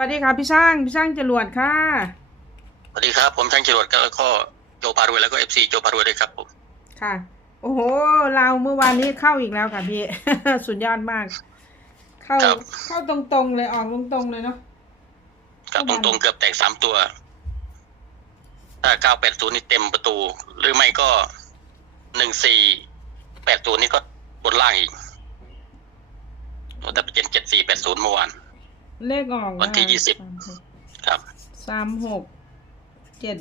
สวัสดีค่ะพี่ช่างพี่ช่างจรวดค่ะ สวัสดีครับ ผมช่างจรวดแล้วก็โจพารวยแล้วก็เอฟซีโจพารวยด้วยครับผมค่ะ โอ้โห เราเมื่อวานนี้เข้าอีกแล้วค่ะพี่ สุดยอดมาก เข้าเข้าตรงๆเลยออกตรงๆเลยเนาะครับตรงๆเกือบแตกสามตัว ถ้าเก้าแปดศูนย์นี่เต็มประตู หรือไม่ก็หนึ่งสี่แปดศูนย์นี่ก็บนล่างอีกแต่เป็นเจ็ดสี่แปดศูนย์เมื่อวาน เลขออกวันที่ยี่สิบครับสามหกเจ็ด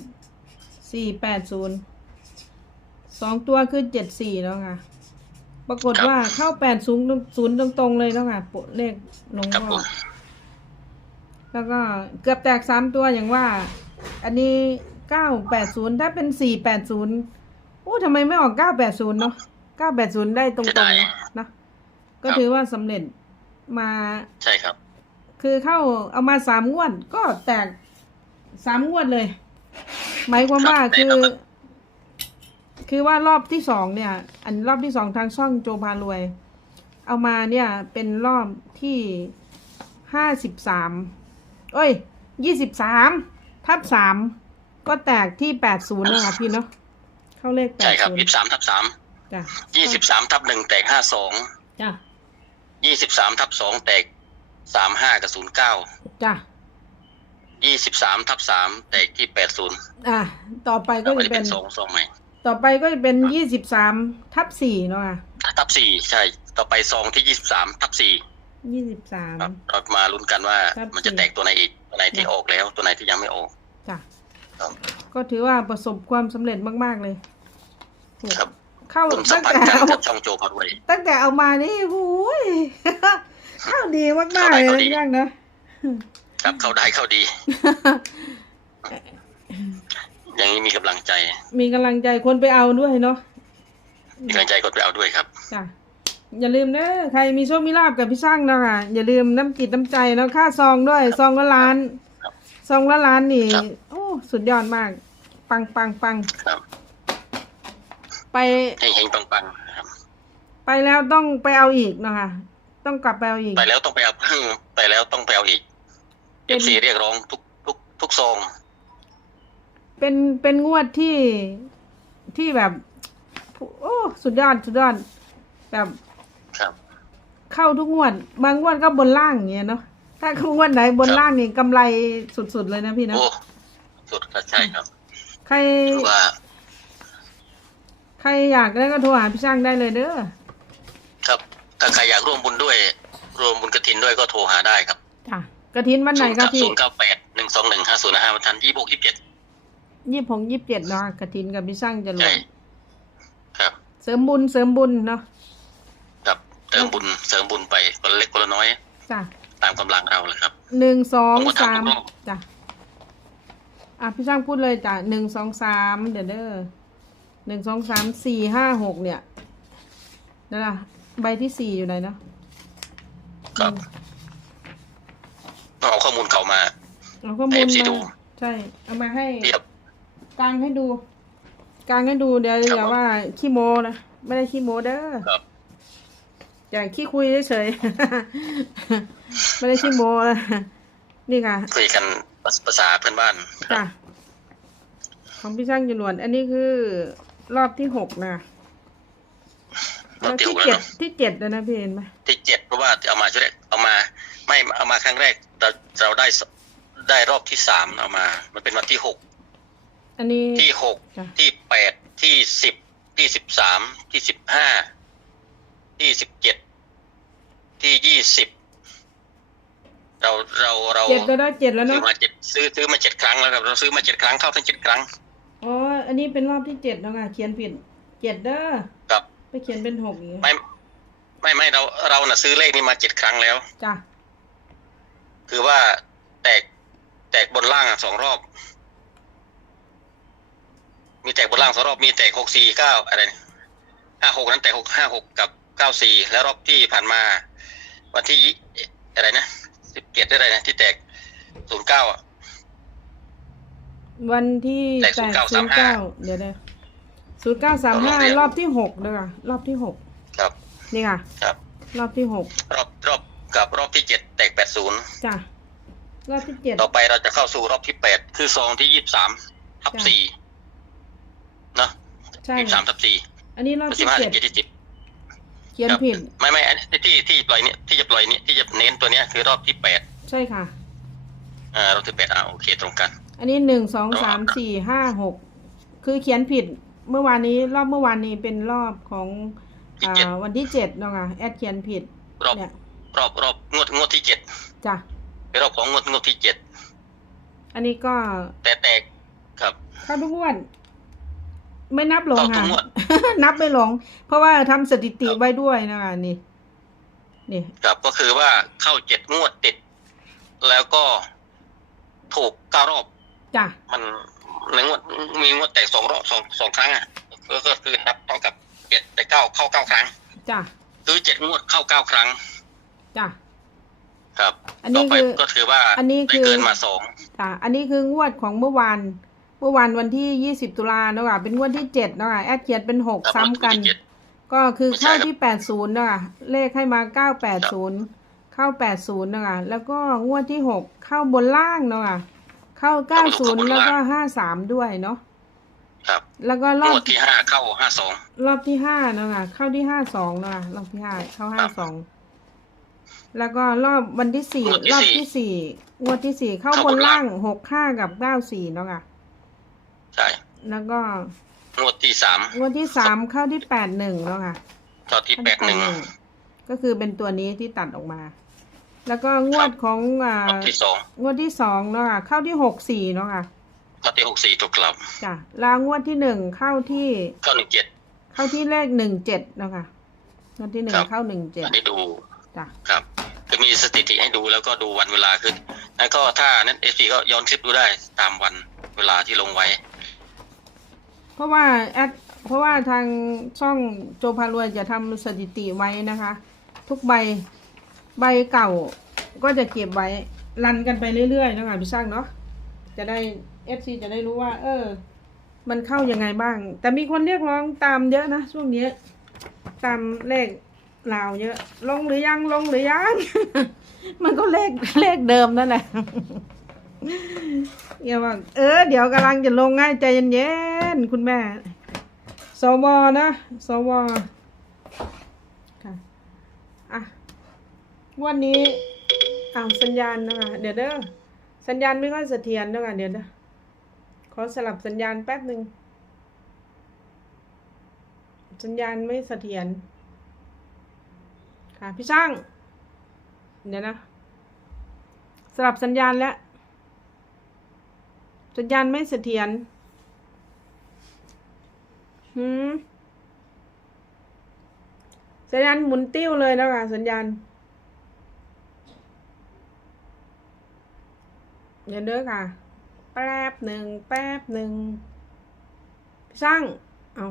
สี่แปดศูนย์สองตัวคือเจ็ดสี่แล้วค่ะ ปรากฏว่าเข้าแปดศูนย์ศูนย์ตรงๆเลยแล้วค่ะปุเลขลงครับพ่ผอมแล้วก็เกือบแตกสามตัวอย่างว่า อันนี้เก้าแปดศูนย์ถ้าเป็นสี่แปดศูนย์โอ้ทำไมไม่ออกเก้าแปดศูนย์เนาะเก้าแปดศูนย์ได้ตรงๆเนอะนะก็ถือว่าสำเร็จมาใช่ครับ คือเข้าเอามาสามงวด ก็แตกสามงวดเลย หมายความว่าครับคือแน่นอนคือว่ารอบที่สองเนี่ย อันรอบที่สองทางช่องโจพารวย เอามาเนี่ยเป็นรอบที่ห้าสิบสามเอ้ยยี่สิบสามทับสามก็แตกที่แปดศูนย์เลยค่ะพี่เนาะเข้าเลขแปใช่ดครับศูนยี่ย์สามทับสามจ้ะยี่สิบสามทับหนึ่งแตกห้าสองจ้ะยี่สิบสามทับสองแตก สามห้ากับศูนย์เก้าจ้ะยี่สิบสามทับสามแตกที่แปดศูนย์อะต่อไปก็แล้วก็จะจะเป็เป็นน สองสองใหม่ต่อไปก็จะเป็นยี่สิบสามทับสี่เนาะค่ะทับสี่ใช่ ต่อไปซองที่ยี่สิบสามทับสี่ยี่สิบสาม ครับเรามาลุ้นกันว่าทับมันจะสี่แตกตัวไหนอีกตัวไหนที่ออกแล้ว ตัวไหนที่ยังไม่ออก จ้ะครับ ก็ถือว่าประสบความสำเร็จมาก ๆ เลยครับเข้าคุณสัตั้มงพันแต่ธ์กันเอากับช่องโจพารวยตั้งแต่เอามานี่หูย เข้าดีมากๆเลยเข้านะได้พี่ย่างเนอะครับเข้าได้เข้าดี อย่างนี้มีกำลังใจ มีกำลังใจคนไปเอาด้วยเนาะมีกำลังใจกดไปเอาด้วยครับจ้ะอย่าลืมนะใครมีโชคมีลาบกับพี่ช่างเนาะค่ะอย่าลืมน้ำจิตน้ำใจแล้วค่าซองด้วยซองละล้านครับซองละล้านนี่ครับโอ้สุดยอดมาก ปังปังปังครับไปเฮงๆปังๆครับไปแล้วต้องไปเอาอีกเนาะค่ะ ต้องกลับไปเอาอีกไปแล้วต้องไปเอาไปแล้วต้องไปเอาอีกเป็เอนฟซีเรียกร้องทุกทุกทุกซองเป็นเป็นงวดที่ที่แบบ โอ้สุดยอดสุดยอดแบบครับ เข้าทุกงวด บางงวดก็บนล่างอย่างเงี้ยเนาะถ้างวดไหนบนครับล่างนี่กำไรสุดๆเลยนะพี่นะโอ้สุดก็ใช่ครับ ใครถือว่าใครอยากได้ก็โทรหาพี่ช่างได้เลยเด้อครับถ้าใครอยากร่วมบุญด้วยร่วมบุญกระถินด้วยก็โทรหาได้ครับจ้ะกระถินวันไหนครับพี่ศูนย์เก้าแปดหนึ่งสองหนึ่งห้าศูนย์ห้าวันทันยี่หกยี่สิบเจ็ดยี่หกยี่สิบเจ็ดเนาะกระถินกับพี่ช่างจะรวใช่มครับ เสริมบุญเสริมบุญเนาะครับเติมบุญเสริมบุญไปคนละเล็กคนละน้อยจ้ะตามกำลังเราเลยครับหนึ่งสองผมก็ทำสามทุกรอบจ้ะอะพี่ช่างพูดเลยจ้ะหนึ่งสองสามเดี๋ยวเด้อหนึ่งสองสามสี่ห้าหกเนี่ยนั่นล่ะ ใบที่สี่อยู่ไหนเนาะครับต้องเอาข้อมูลเขามาเอาข้อมูลให้ FC ดู มาใช่ เอามาให้เทียบ กลางให้ดูกลางให้ดูเดี๋ยวครับอย่าว่าขี้โมนะ ไม่ได้ขี้โมเด้อครับ อย่าขี้คุยเฉยๆ ไม่ได้ขี้โมนะนี่ค่ะ คุยกันภาษาเพื่อนบ้าน จ้ะของพี่ช่างจรวนอันนี้คือรอบที่หกนะ รอบที่หที่กแล้วเจ็ดเนาะที่เจ็ดแล้วนะพี่เห็นไหมที่เจ็ดเพราะว่าเอามาชุดแรกเอามา ไม่เอามาครั้งแรกเราเราได้สได้รอบที่สามเอามา มันเป็นวันที่หกอันนี้ที่หกจ้ะที่แปดที่สิบที่สิบสามที่สิบห้าที่สิบเจ็ดที่ยี่สิบเราเราเราเจ็ดแล้วนะเจ็ดแล้วซื้อเนาะมาเจ็ดซื้อซื้อมาเจ็ดครั้งแล้วครับเราซื้อมาเจ็ดครั้งเข้าทั้งเจ็ดครั้งอ๋ออันนี้เป็นรอบที่เจ็ดแล้วไงเขียนผิดเจ็ดเด้อครับ ไปเขียนเป็นหกอีกไม่ไม่ไม่เราเราน่ะซื้อเลขนี้มาเจ็ดครั้งแล้ว จ้ะคือว่าแตกแตกบนล่างอะสองรอบ มีแตกบนล่างสองรอบมีแตกหกสี่เก้าอะไรห้าหกนั้นแตกหกห้าหกกับเก้าสี่แล้วรอบที่ผ่านมา วันที่ยี่อะไรนะสิบเจ็ดอะไรนะที่แตกศูนย์เก้าอะวันที่แตกแตกศูนย์0935เก้าเดี๋ยวเดี๋ยว ศูนย์เก้าสามห้าเอารอบเดียวรอบที่หกเลยค่ะรอบที่หกครับ นี่ค่ะ ครับ รอบที่หกรอบรอบกับรอบที่เจ็ดแตกแปดศูนย์จ้ะรอบที่เจ็ดต่อไปเราจะเข้าสู่รอบที่แปดคือซองที่ยี่สิบสามทับจ้ะสี่เนาะใช่ยี่สิบสามทับสี่อันนี้รอบสิที่บห้าเจ็สิดบเจ็ดที่สิบเขียนครับผิด ไม่ไม่อันที่ที่ที่ปล่อยเนี่ยที่จะปล่อยเนี่ยที่จะเน้นตัวเนี้ยคือรอบที่แปดใช่ค่ะ อ่ารอบที่แปดอ่าโอเคตรงกัน อันนี้หนึ่งสองสามสี่ห้าหกคือเขียนผิด เมื่อวานนี้รอบเมื่อวานนี้เป็นรอบของที่อ่าเจ็ดวันที่เจ็ดเนาะค่ะแอดเขียนผิดรอบเนี่ยรอบรอบงวดงวดที่เจ็ดจ้ะเป็นรอบของงวดงวดที่เจ็ดอันนี้ก็แต่แตกครับเข้าทุกงวดไม่นับหลงเข้าทุกค่ะงวดนับไม่หลง เพราะว่าทำสถิติไว้ด้วยนะคะนี่ นี่ครับก็คือว่าเข้าเจ็ดงวดติด แล้วก็ถูกเก้ารอบจ้ะมัน ในงวดมีงวดแตกสองรอบสองสองครั้งอะก็ก็คือนับเท่ากับเจ็ดแต่เก้าเข้าเก้าครั้งจ้ะคือเจ็ดงวดเข้าเก้าครั้งจ้ะครับอันนี้ต่อไปคือก็ถือว่าอันนี้ได้คือเกินมาสองค่ะอันนี้คืองวดของเมื่อวานเมื่อวานวันที่ยี่สิบตุลาเนาะค่ะเป็นงวดที่เจ็ดเนาะค่ะแอดเขียนเป็นหกครับซ้ำกันงวดที่เจ็ดก็คือไม่ใช่เข้าครับที่แปดศูนย์นะคะเลขให้มาเก้าแปดศูนย์เข้าแปดศูนย์นะคะแล้วก็งวดที่หกเข้าบนล่างเนาะค่ะ เข้าเก้าศูนย์แล้วก็ห้าสามด้วยเนาะครับ แล้วก็รงอบวดที่ห้าเข้าห้าสองรอบที่ห้าเนาะค่ะเข้าที่ห้าสองเนาะค่ะรอบที่ห้าเข้าห้าสองแล้วก็รอบวันที่สี่รอบที่สี่งวดที่สี่เข้าบนล่างหกห้ากับเก้าสี่เนาะค่ะใช่แล้วก็งวดที่สามงวดที่สามเข้าที่แปดหนึ่งเนาะค่ะเข้าที่แปดหนึ่งก็คือเป็นตัวนี้ที่ตัดออกมา แล้วก็งวดของอ่างวดที่สองงวดที่สองเนาะค่ะเข้าที่หกสี่เนาะค่ะเข้าที่หกสี่ถูกกลับจ้ะแล้วงวดที่หนึ่งเข้าที่เข้าหนึ่งเจ็ดเข้าที่เลขหนึ่งเจ็ดเนาะค่ะงวดที่หนึ่งครับเข้าหนึ่งเจ็ดอันนี้ดูจ้ะครับจะมีสถิติให้ดูแล้วก็ดูวันเวลาขึ้นแล้วก็ถ้านั้นเอฟซีก็ย้อนคลิปดูได้ตามวันเวลาที่ลงไว้ เพราะว่าแอดเพราะว่าทางช่องโจพารวยจะทำสถิติไว้นะคะ ทุกใบ ใบเก่าก็จะเก็บไว้รันกันไปเรื่อยๆนะคะพี่ช่างเนาะจะได้เอฟซีจะได้รู้ว่า เออ มันเข้ายังไงบ้าง แต่มีคนเรียกร้องตามเยอะนะช่วงนี้ตามเลขลาวเยอะ ลงหรือยังลงหรือยัง มันก็เลขเลขเดิมนั่นแหละอย่าบอกเออ เดี๋ยวกำลังจะลงให้ใจเย็นๆคุณแม่สวนะสวค่ะอะ วันนี้อ้าวสัญญาณนะคะเดี๋ยวเด้อสัญญาณไม่ค่อยเสถียรนะคะเดี๋ยวเด้อขอสลับสัญญาณแป๊บหนึ่งสัญญาณไม่เสถียรค่ะพี่ช่าง เดี๋ยวนะ สลับสัญญาณแล้ว สัญญาณไม่เสถียรหืมสัญญาณหมุนติ้วเลยแล้วค่ะสัญญาณ เดี๋ยวเด้อค่ะ แป๊บหนึ่งแป๊บหนึ่งพี่ช่าง เอา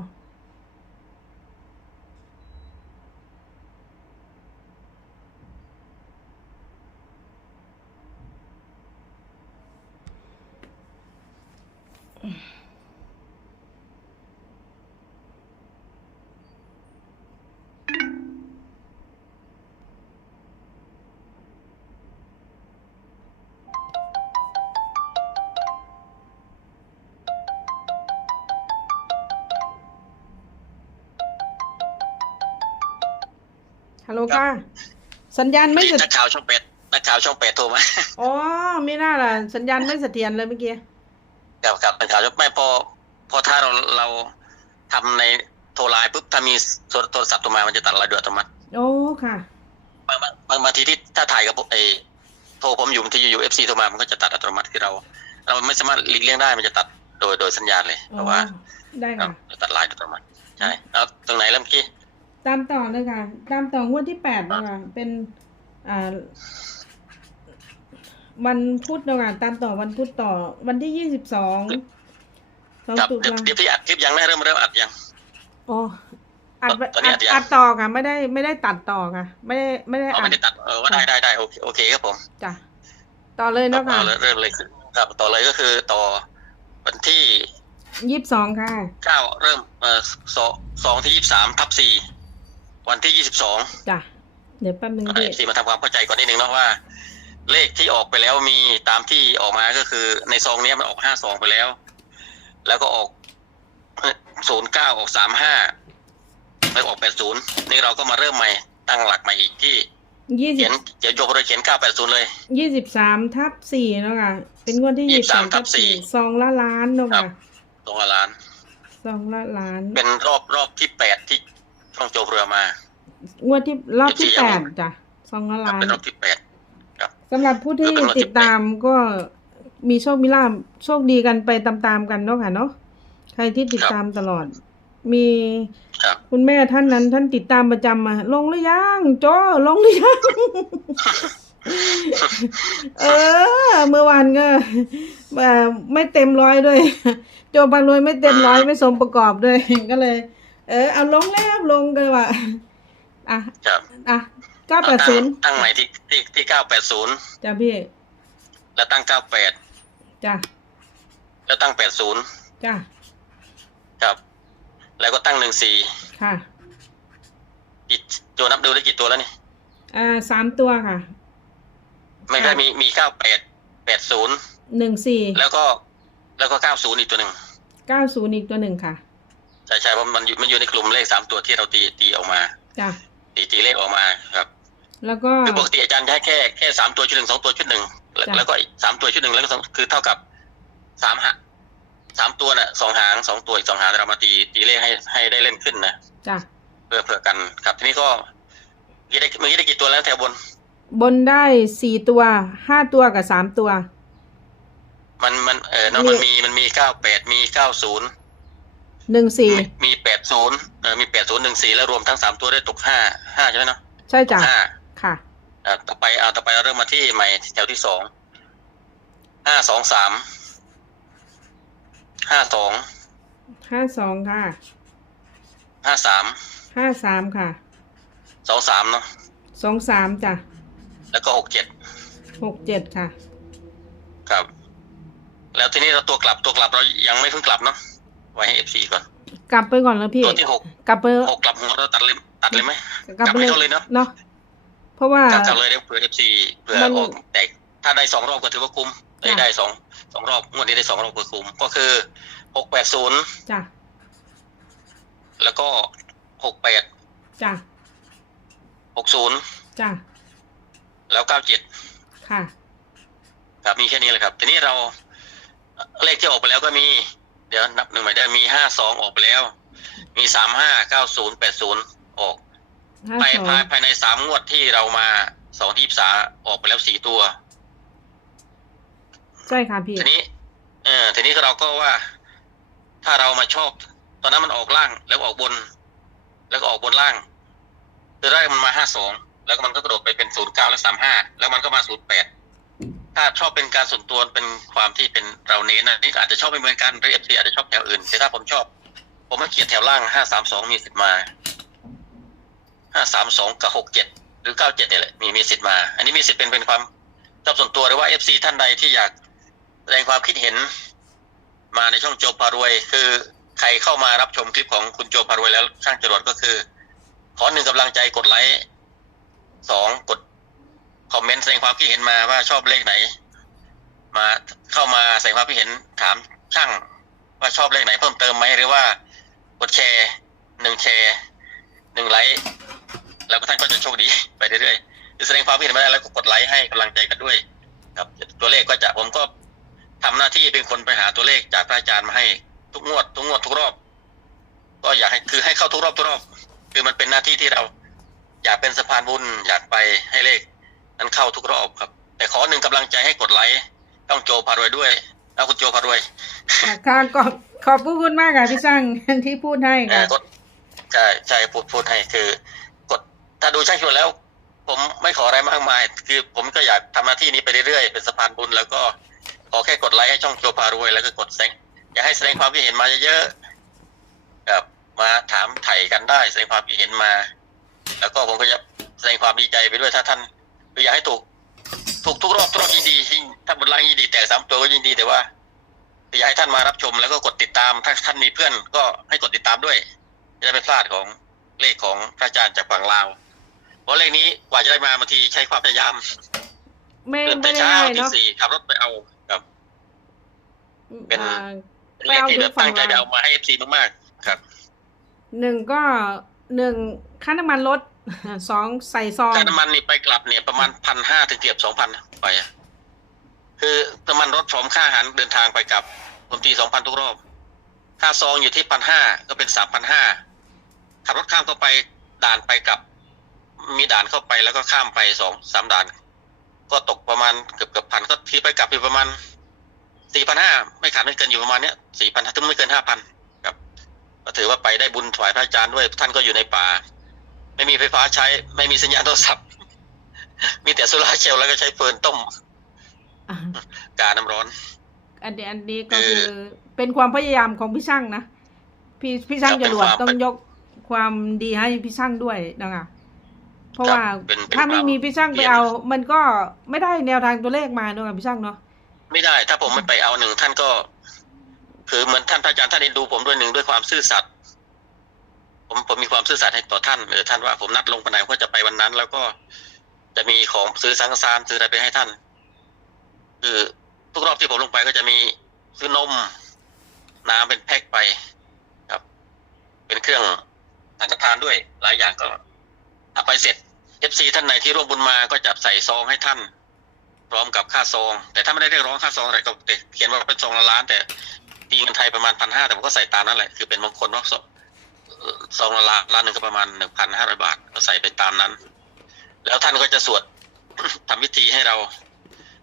ฮัลโหลค่ะ สัญญาณไม่เสนักข่าวช่องแปดนักข่าวช่องแปดโทรมา อ๋อไม่น่าล่ะ สัญญาณไม่เสถียรเลยเมื่อกี้ ครับครับนักข่าวช่องไม่พอพอถ้าเราเราทำในโทรไลน์ปุ๊บถ้ามีโทรศัพท์โทรมามันจะตัดรายเดือดอัตโนมัติโอ้ค่ะ บางบางบางบางทีที่ถ้าถ่ายกับไอโทรผมอยู่บางทีอยู่เอฟซีโทรมามันก็จะตัดอัตโนมัติคือเรา เราไม่สามารถหลีกเลี่ยงได้มันจะตัดโดยโดยสัญญาณเลยอ๋เพอราะว่าได้ครัค่ะบจะตัดไลน์อัตโนมัติใช่แล้วตรงไหนแล้วเมื่อกี้ ตามต่อเลยค่ะ ตามต่องวดที่แปดนะคะเป็นอ่าวันพุธนะคะตามต่อวันพุธต่อ วันที่ยี่สิบสองสองครับตุเดี๋ยวลาเดี๋ยวพี่อัดคลิปยังไม่เริ่มเริ่มอัดยังโอ้อัดไว้ตอนนี้อัดอัดยัง อัดต่อค่ะ ไม่ได้ไม่ได้ตัดต่อค่ะ ไม่ได้ไม่ได้อ๋ออัไม่ดได้ตัดเออว่าได้ได้ได้โอเคโอเคครับผมจ้ะต่อเลยเนาะค่ะเอาเลยเริ่มเลยครับต่อเลยก็คือต่อวันที่ยี่สิบสองค่ะ เก้าเริ่มเอ่อสองสองที่ยี่สิบสามทับสี่ วันที่ยี่สิบสองจ้ะเดี๋ยวแป๊บนึงเอพี่ฟซีมาทำความเข้าใจก่อนนิดนึงเนาะว่า เลขที่ออกไปแล้วมีตามที่ออกมาก็คือ ในซองเนี้ยมันออกห้าสองไปแล้ว แล้วก็ออกศูนย์เก้าออกสามห้าแล้วออกแปดศูนย์นี่เราก็มาเริ่มใหม่ตั้งหลักใหม่อีกที่ยี่สิเขีบยนเดี๋ยวโยกเราเขียนเก้าแปดศูนย์เลยยี่สิบสามทับสี่เนาะค่ะ เป็นงวดที่ยี่สิบสาม23ทัทับบสี่4ซองละล้านเนาะครัค่ะบตรงกับร้านซองละล้าน เป็นรอบรอบที่แปดที่ ช่องโจเรือมางวดที่รอบที่14แปดจ้ะซองละล้านเป็นรอบที่แปดสำหรับผู้ที่เป็นงวดที่ติดตามก็มีโชคมีลาภโชคดีกันไปตามๆกันเนาะค่ะเนาะใครที่ติดตามตลอด มีครับคุณแม่ท่านนั้น ท่านติดตามประจำมา ลงหรือยังโจลงหรือยังเออ เมื่อวานก็เอ่อไม่เต็มร้อยด้วยโจบางรวยไม่เต็มร้อยไม่สมประกอบด้วยก็เลย เออเอาลงแล้วลงกันว่าอะครับอะเก้าแปเราดตั้ศูงนย์ตั้งใหม่ที่ที่ที่เก้าแปดศูนย์จ้ะพี่แล้วตั้งเก้าแปดจ้ะแล้วตั้งแปดศูนย์จ้ะครับ แล้วก็ตั้งหนึ่งสี่ค่ะกี่โจนับดูได้กี่ตัวแล้วนี่อ่าสามตัวค่ะ ไม่ได้มีมีเก้าแปดแปดศูนย์หนึ่งสี่แล้วก็แล้วก็เก้าศูนย์อีกตัวหนึ่งเก้าศูนย์อีกตัวหนึ่งค่ะ ใช่ใช่เพราะมันอยู่มันอยู่ในกลุ่มเลขสามตัวที่เราตีตีออกมาจ้ะตีตีเลขออกมาครับ แล้วก็คือปกติอาจารย์ใช้แค่แค่สามตัวชุดหนึ่งสองตัวชุดหนึ่งแล้วจ้ะแล้วก็อีกสามตัวชุดหนึ่งแล้วก็สองคือเท่ากับสามหางสามตัวน่ะสองหางสองตัวอีกสองหางเรามาตีตีเลขให้ให้ได้เล่นขึ้นนะจ้ะเพื่อเพื่อกันครับ ทีนี้ก็เมื่อกี้ได้เมื่อกี้ได้กี่ตัวแล้วแถวบน บนได้สี่ตัวห้าตัวกับสามตัว มันมันเออเนอะมันมีมันมีเก้าแปดมีเก้าศูนย์ หนึ่งสี่มีแปดศูนย์เออมีแปดศูนย์หนึ่งสี่แล้วรวมทั้งสามตัวได้ตกห้าห้าใช่ไหมเนาะใช่จ้ะห้าค่ะอ่าต่อไปเอาต่อไปเราเริ่มมาที่ใหม่แถวที่สองห้าสองสามห้าสองห้าสองค่ะห้าสามห้าสามค่ะสองสามเนาะสองสามจ้ะแล้วก็หกเจ็ดหกเจ็ดค่ะ ครับ แล้วทีนี้เราตัวกลับตัวกลับเรายังไม่เพิ่งกลับเนาะ ไว้ให้เอฟซีก่อน กลับไปก่อนแล้วพี่ ตัวที่หกกลับไปหกกลับหัวเราตัดเลยตัดเลยไหมกลับไปกลับให้เขาเลยเนอะเนาะเพราะว่ากลับกลับเลยเดี๋ยวเผื่อเอฟซีเผื่อมันออกแตกถ้าได้สองรอบก็ถือว่าคุ้มได้จ้ะได้สองสองรอบงวดนี้ได้สองรอบก็คุ้มก็คือหกแปดศูนย์จ้ะแล้วก็หกแปดจ้ะหกศูนย์จ้ะแล้วเก้าเจ็ดค่ะครับมีแค่นี้เลยครับ ทีนี้เราเอ่อเลขที่ออกไปแล้วก็มี เดี๋ยวนับหนึ่งใหม่ได้มีห้าสองออกไปแล้ว มีสามห้าเก้าศูนย์แปดศูนย์ออกห้าภายสองภายภายในสามงวดที่เรามาสองที่สาออกไปแล้วสี่ตัว ใช่ค่ะพี่ทีนี้ เออทีนี้เราก็ว่า ถ้าเรามาชอบ ตอนนั้นมันออกล่างแล้วออกบน แล้วก็ออกบนล่างคือแรกมันมาห้าสองแล้วก็มันก็กระโดดไปเป็นศูนย์เก้าและสามห้าแล้วมันก็มาศูนย์แปด ถ้าชอบเป็นการส่วนตัวเป็นความที่เป็นเราเน้นนะนี่อาจจะชอบไม่เหมือนกันหรือเอฟซีอาจจะชอบแถวอื่น แต่ถ้าผมชอบ ผมมาเขียนแถวล่างห้าสามสองมีสิทธิ์มาห้าสามสองกับหกเจ็ดหรือเก้าเจ็ดเนี่ยแหละมีมีสิทธิ์มา อันนี้มีสิทธิ์เป็นเป็นความชอบส่วนตัวหรือว่าเอฟซีท่านใดที่อยากแสดงความคิดเห็น มาในช่องโจพารวย คือใครเข้ามารับชมคลิปของคุณโจพารวยแล้วช่างจรวดก็คือ ขอหนึ่งกำลังใจกดไลค์สองกด คอมเมนต์แสดงความคิดเห็นมาว่าชอบเลขไหน มาเข้ามาแสดงความคิดเห็นถามช่าง ว่าชอบเลขไหนเพิ่มเติมไหมหรือว่ากดแชร์หนึ่งแชร์หนึ่งไลค์แล้วก็ท่านก็จะโชคดีไปเรื่อยๆแสดงความคิดเห็นมาได้แล้วก็กดไลค์ให้กำลังใจกันด้วย ครับตัวเลขก็จะผมก็ทำหน้าที่เป็นคนไปหาตัวเลขจากพระอาจารย์มาให้ทุกงวดทุกงวดทุกรอบ ก็อยากให้คือให้เข้าทุกรอบทุกรอบ คือมันเป็นหน้าที่ที่เรา อยากเป็นสะพานบุญอยากไปให้เลข นั้นเข้าทุกรอบครับ แต่ขอหนึ่งกำลังใจให้กดไลค์ต้องโจพารวยด้วย แล้วคุณโจพารวยค่ะขอบขอบพระคุณมากค่ะพี่ช่างที่พูดให้เอค่ะอกดใช่ใช่พูดพูดให้คือ กดถ้าดูช่างชวนแล้ว ผมไม่ขออะไรมากมาย คือผมก็อยากทำหน้าที่นี้ไปเรื่อยๆเป็นสะพานบุญแล้วก็ขอแค่กดไลค์ให้ช่องโจพารวยแล้วก็กดแสดงอยากให้แสดงความคิดเห็นมาเยอะๆแบบมาถามไถ่กันได้แสดงความคิดเห็นมา แล้วก็ผมก็จะแสดงความดีใจไปด้วยถ้าท่าน คืออยากให้ถูก ถูกทุกรอบทุกรอบยินดียิ่งถ้าบนล่างยินดีแต่สามตัวก็ยินดีแต่ว่าอยากให้ท่านมารับชมแล้วก็กดติดตาม ถ้าท่านมีเพื่อนก็ให้กดติดตามด้วย จะได้ไม่พลาดของเลขของพระอาจารย์จากฝั่งลาวเพราะเลขนี้กว่าจะได้มาบางทีใช้ความพยายามไม่ตื่นไม่แต่ได้เช้าง่ายที่เนาะสี่ขับรถไปเอาครับ เป็นอ่าเลขที่ไปเอาแบบถึงฝั่ตั้งงใจลาวจะเอามาให้เอฟซีมากๆครับ หนึ่งก็หนึ่งค่าน้ำมันลด สองใส่ซอง ค่าน้ำมันนี่ไปกลับเนี่ยประมาณพันห้าถึงเกือบสองพันไปอะคือน้ำมันรถพร้อมค่าอาหารเดินทางไปกลับผมตีสองพันทุกรอบ ค่าซองอยู่ที่พันห้าก็เป็นสามพันห้าขับรถข้ามเข้าไปด่านไปกลับ มีด่านเข้าไปแล้วก็ข้ามไปสองสามด่าน ก็ตกประมาณเกือบเกือบพันก็ทีไปกลับอยู่ประมาณสี่พันห้าไม่ขาดไม่เกินอยู่ประมาณเนี้ยสี่พันถึงไม่เกินห้าพันครับก็ถือว่าไปได้บุญถวายพระอาจารย์ด้วยท่านก็อยู่ในป่า ไม่มีไฟฟ้าใช้ ไม่มีสัญญาณโทรศัพท์ มีแต่โซลาร์เซลล์แล้วก็ใช้เฟิร์นต้มอะกาน้ำร้อน อันนี้อันนี้ก็คือคือเป็นความพยายามของพี่ช่างนะพี่พี่ช่างครับจรวดเป็นความต้องยกความดีให้พี่ช่างด้วยนะคะเพราะครับว่าเป็นเป็นถ้าไม่ความมีพี่ช่างไปเรียนเอา มันก็ไม่ได้แนวทางตัวเลขมาด้วยพี่ช่างเนาะไม่ได้ ถ้าผมไม่ไปเอาหนึ่งท่านก็ คือเหมือนท่านพระอาจารย์ท่านได้ดูผมด้วยหนึ่งด้วยความซื่อสัตย์ ผมผมมีความซื่อสัตย์ให้ต่อท่านเออท่านว่าผมนัดลงไปไหนก็จะไปวันนั้น แล้วก็จะมีของซื้อสังฆทานซื้ออะไรไปให้ท่าน คือทุกรอบที่ผมลงไปก็จะมีซื้อนมน้ำเป็นแพ็คไปครับ เป็นเครื่องสังฆทานด้วย หลายอย่างก็เอาไปเสร็จเอฟซีท่านไหนที่ร่วมบุญมาก็จะใส่ซองให้ท่าน พร้อมกับค่าซอง แต่ถ้าไม่ได้เรียกร้องค่าซองอะไรก็เขียนว่าเป็นซองละล้าน แต่ตีเงินไทยประมาณพันห้าแต่ผมก็ใส่ตามนั้นแหละคือเป็นมงคลว่าซองเอ่อ ซองละล้านล้านหนึ่งก็ประมาณหนึ่งพันห้าร้อยบาทก็ใส่ไปตามนั้น แล้วท่านก็จะสวดทำพิธีให้เรา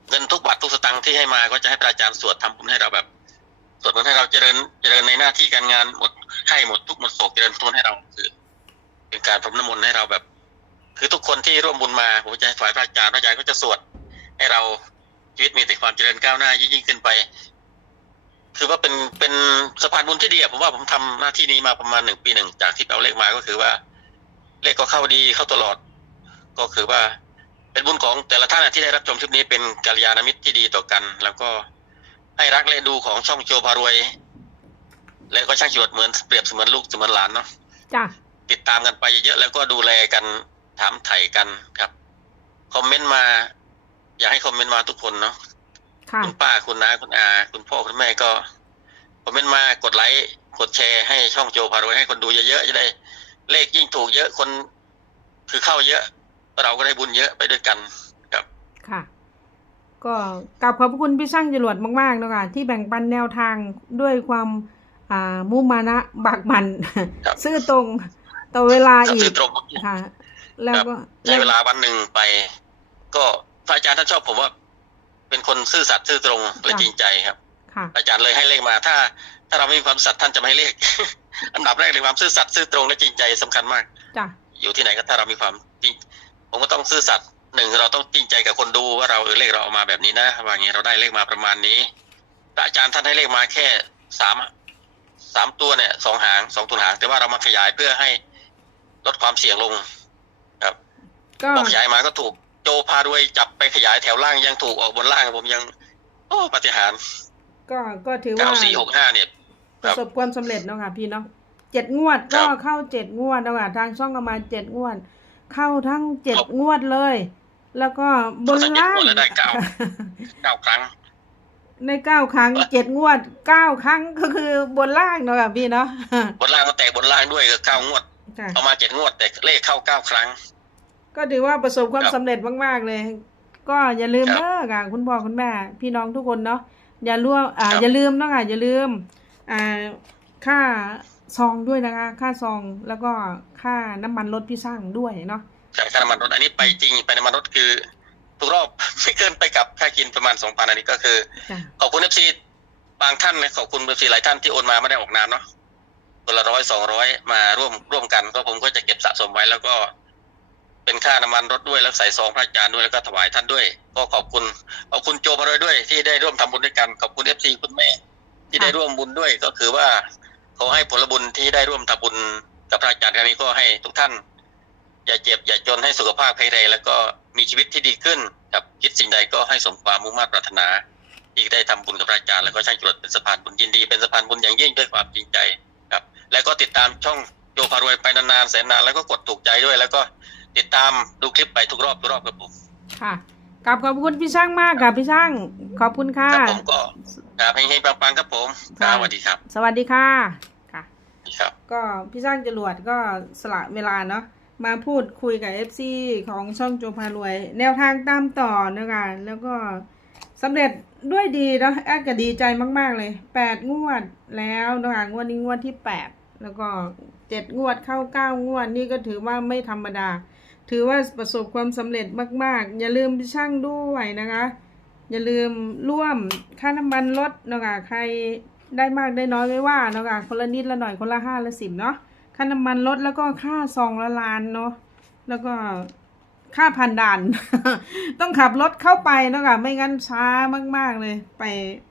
เงินทุกบาททุกสตางค์ที่ให้มาก็จะให้พระอาจารย์สวดทำบุญให้เราแบบสวดมนต์ให้เราเจริญเจริญในหน้าที่การงานหมดไข้หมดทุกหมดโศกเจริญทุนให้เราคือ เป็นการพรมน้ำมนต์ให้เราแบบ คือทุกคนที่ร่วมบุญมาผมจะให้ฝ่ายพระอาจารย์พระอาจารย์ก็จะสวด ให้เราชีวิตมีแต่ความเจริญก้าวหน้ายิ่งขึ้นไป คือว่าเป็นเป็นสะพานบุญที่ดีอะผมว่าผมทำหน้าที่นี้มาประมาณหนึ่งปีหนึ่งจากที่ไปเอาเลขมาก็คือว่า เลขก็เข้าดีเข้าตลอด ก็คือว่า เป็นบุญของแต่ละท่านที่ได้รับชมคลิปนี้เป็นกัลยาณมิตรที่ดีต่อกัน แล้วก็ให้รักและดูของช่องโจพารวย แล้วก็ช่างจรวดเหมือนเปรียบเสมือนลูกเสมือนหลานเนาะจ้ะติดตามกันไปเยอะๆแล้วก็ดูแลกันถามไถ่กันครับ คอมเมนต์มา อยากให้คอมเมนต์มาทุกคนเนาะ ค่ะคุณป้าคุณน้าคุณอาคุณพ่อคุณแม่ก็คอมเมนต์มากดไลค์กดแชร์ให้ช่องโจพารวยให้คนดูเยอะๆจะได้ เลขยิ่งถูกเยอะคนคือเข้าเยอะ เราก็ได้บุญเยอะไปด้วยกันครับค่ะ ก็กราบขอบพระคุณพี่ช่างจรวดมากๆนะคะที่แบ่งปันแนวทางด้วยความอ่ามุมานะบากบันครับซื่อตรงต่อเวลาครับอีซื้กอตรงค่ะ แล้วก็ใช้เวลาวันหนึ่งไป ก็พระอาจารย์ท่านชอบผมว่า เป็นคนซื่อสัตย์ซื่อตรงและจริงใจครับ ค่ะ อาจารย์เลยให้เลขมา ถ้า ถ้าเราไม่มีความสัตย์ท่านจะไม่ให้เลข อันดับแรกเลยความซื่อสัตย์ซื่อตรงและจริงใจสำคัญมากจ้ะอยู่ที่ไหนก็ถ้าเรามีความจริงผมก็ต้องซื่อสัตย์หนึ่งเราต้องจริงใจกับคนดูว่าเราเออเลขเราเอามาแบบนี้นะว่าอย่างนี้เราได้เลขมาประมาณนี้พระอาจารย์ท่านให้เลขมาแค่สามสามตัวเนี่ยสองหางสองตัวหาง แต่ว่าเรามาขยายเพื่อให้ลดความเสี่ยงลง ครับก็พอขยายมาก็ถูก โจพารวยจับไปขยายแถวล่างยังถูกออกบนล่างผมยัง โอ้ปาฏิหารย์ก็ก็ถือว่าเก้าสี่หกห้าเนี่ยประสบความสำเร็จเนาะค่ะพี่เนาะเจ็ดงวดครัก็บเข้าเจ็ดงวดเนาะค่ะทางช่องก็มาเจ็ดงวด เข้าทั้งเจ็ดงวดเลย แล้วก็บนล่างเข้าทั้งเจ็ดงวดแล้วได้เก้าเก้าครั้งในเก้าครั้งเจ็ดงวดเก้าครั้งก็คือบนล่างเนาะค่ะพี่เนาะบนล่างก็แตกบนล่างด้วยก็เก้างวดค่ะเอามาเจ็ดงวดแต่เลขเข้าเก้าครั้ง ก็ถือว่าประสบความครับ สำเร็จมาก ๆ เลย ก็อย่าลืมครับเด้อค่ะคุณพ่อคุณแม่ พี่น้องทุกคนเนาะอย่าล่วงอ่าครับ อย่าลืมเนาะค่ะอย่าลืมอ่าค่าซองด้วยนะคะ ค่าซองแล้วก็ค่าน้ำมันรถพี่สร้างด้วยเนาะจ่ายค่าน้ำมันรถอันนี้ไปจริงไปน้ำมันรถคือทุกรอบ ไม่เกินไปกับค่ากินประมาณสองพันอันนี้ก็คือ จ้ะขอบคุณเอฟซีบางท่านนะขอบคุณเอฟซีหลายท่านที่โอนมาไม่ได้ออกนามเนาะคนละร้อยสองร้อยมาร่วมร่วมกัน ก็ผมก็จะเก็บสะสมไว้แล้วก็ เป็นค่าน้ำมันรถด้วยแล้วใส่ซองพระอาจารย์ด้วยแล้วก็ถวายท่านด้วย ก็ขอบคุณขอบคุณโจมาเลยด้วย ที่ได้ร่วมทำบุญด้วยกันขอบคุณเอฟซีคุณแม่ ที่ได้ร่วมบุญด้วยก็คือว่าขอให้ผลบุญที่ได้ร่วมทำบุญกับพระอาจารย์ครั้งนี้ก็ให้ทุกท่าน อย่าเจ็บอย่าจนให้สุขภาพแข็งแรงแล้วก็มีชีวิตที่ดีขึ้นครับคิดสิ่งใดก็ให้สมความมุ่งมั่นปรารถนาที่ได้ทำบุญกับพระอาจารย์แล้วก็ช่างจรวดเป็นสะพานบุญยินดีเป็นสะพานบุญอย่างยิ่งด้วยความจริงใจครับ แล้วก็ติดตามช่องโยพารวยไปนานๆแสนนานแล้วก็กดถูกใจด้วยแล้วก็ ติดตามดูคลิปไปทุกรอบทุกรอบครับผมค่ะกลับขอบคุณพี่ช่างมากค่ะพี่ช่างขอบคุณค่ะครับผมก็ครับให้ให้ปังๆครับผมครับสวัสดีครับ สวัสดีค่ะค่ะสวัสดีครับก็พี่ช่างจรวดก็สละเวลาเนาะมาพูดคุยกับ FC ของช่องโจพารวย แนวทางตามต่อนะคะแล้วก็สำเร็จด้วยดีเนาะแอดก็ดีใจมาก ๆ เลยแปดงวดแล้วนะคะงวดนี้งวดที่แปดแล้วก็เจ็ดงวดเข้าเก้างวดนี่ก็ถือว่าไม่ธรรมดา ถือว่าประสบความสำเร็จมาก ๆ อย่าลืมช่างด้วยนะคะ อย่าลืมร่วมค่าน้ำมันลดเนาะคะใครได้มากได้น้อยไม่ว่าเนาะคะคนละนิดละหน่อยคนละห้าละสิบเนาะค่าน้ำมันลดแล้วก็ค่าซองละลานเนาะแล้วก็ค่าพันด่าน ต้องขับรถเข้าไปเนาะคะไม่งั้นช้ามาก ๆเลย ไป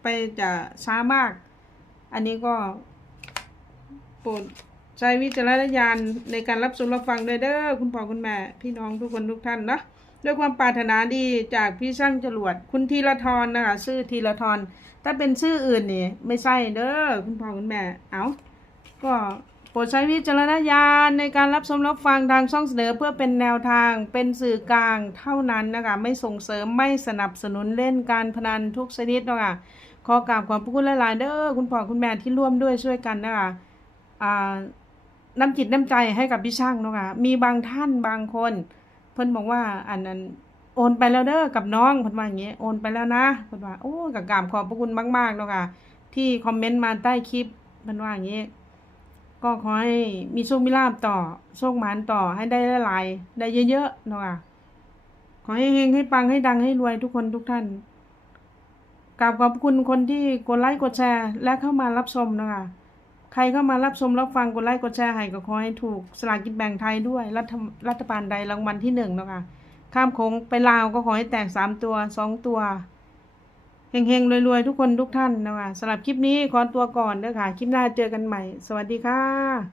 ไปจะช้ามาก อันนี้ก็โปรด ใช้วิจารณญาณในการรับชมรับฟังด้วยเด้อคุณพ่อคุณแม่ พี่น้องทุกคนทุกท่านเนาะด้วยความปรารถนาดีจากพี่ช่างจรวด คุณธีรทรนะคะชื่อธีรทรถ้าเป็นชื่ออื่นนี่ไม่ใช่เด้อคุณพ่อคุณแม่เอาก็โปรดใช้วิจารณญาณในการรับชมรับฟังทางช่องเสนอเพื่อเป็นแนวทางเป็นสื่อกลางเท่านั้นนะคะไม่ส่งเสริมไม่สนับสนุนเล่นการพนันทุกชนิดนะคะขอกราบขอบพระคุณหลายๆเด้อคุณพ่อคุณแม่ที่ร่วมด้วยช่วยกันนะคะอ่า น้ำจิตน้ำใจให้กับพี่ช่างเนาะค่ะมีบางท่านบางคน เพิ่นบอกว่าอันนั้นโอนไปแล้วเด้อกับน้องเพิ่นว่าอย่างเงี้ยโอนไปแล้วนะเพิ่นว่าโอ้กับกาบขอบพระคุณมากๆเนาะค่ะที่คอมเมนต์มาใต้คลิปเพิ่นว่าอย่างเงี้ยก็ขอให้มีโชคมีลาภต่อโชคหมานต่อให้ได้หลายๆได้เยอะๆเนาะค่ะขอให้เฮงให้ปังให้ดังให้รวยทุกคนทุกท่านกราบขอบคุณคนที่กดไลค์กดแชร์ และเข้ามารับชมนะคะ ใครเข้ามารับชมรับฟังกดไลค์กดแชร์ให้ก็ขอให้ถูกสลากกินแบ่งไทยด้วย รัฐรัฐบาลใดรางวัลที่หนึ่งเนาะค่ะข้ามโค้งไปลาวก็ขอให้แตกสามตัวสองตัวเฮงๆรวยๆทุกคนทุกท่านเนาะคะสำหรับคลิปนี้ขอตัวก่อนเด้อค่ะ คลิปหน้าเจอกันใหม่ สวัสดีค่ะ